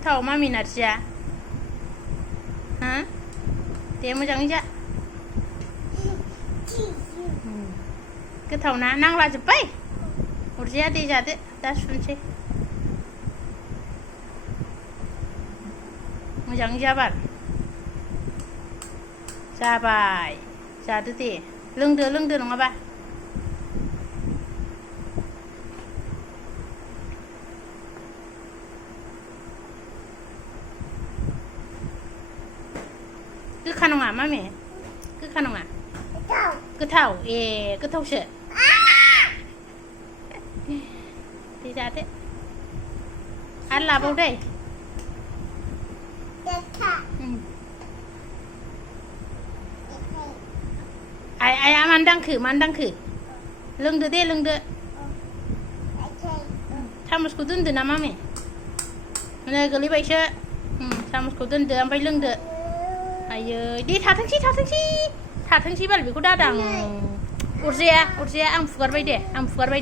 गोथाव मामि नारजिया हा दे मोजाङै जा गोथाव ना नांलाजोब्बाय अरजाया दे जादो दा सुनोसै मोजाङै जाबार जाबाय जादो दे लोंदो नङाबा गोखा नङा मामि गोखा नङा गोथाव ए गोथावसो दे जादो आरो लाबाव दे आइया मानो दांखो लोंदो दे लोंदो सामसखौ दोनदो ना मामि नै गोलैबायसो सामसखौ दोनदो ओमफ्राय लोंदो आयै दे थाथोंसै बाल बेखौ दादां अरजाया आं फुगारबाय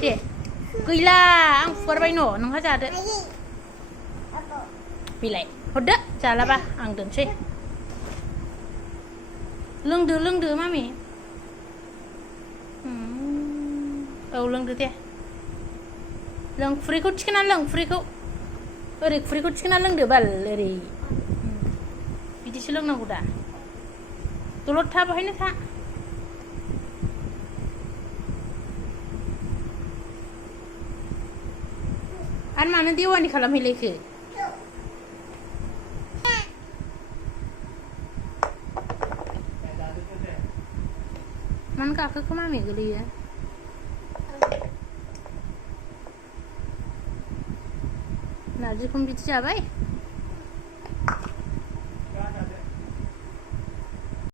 दे गैला आं फुगारबाय नोंहा जादो बिलाइ हरदो जालाबा आं दोनसै लोंदो मामि औ लोंदो दे लों खुरैखौ थिखोना लों खुरैखौ ओरै खुरैखौ थिखोना लोंदो बाल ओरै बिदिसो लोंनांगौ दा दलद था बहायनो था आरो मानो देवानि खालामहैलायखो मानो गाखोखो मामि गोलैयो नारजिखौनो बिदि जाबाय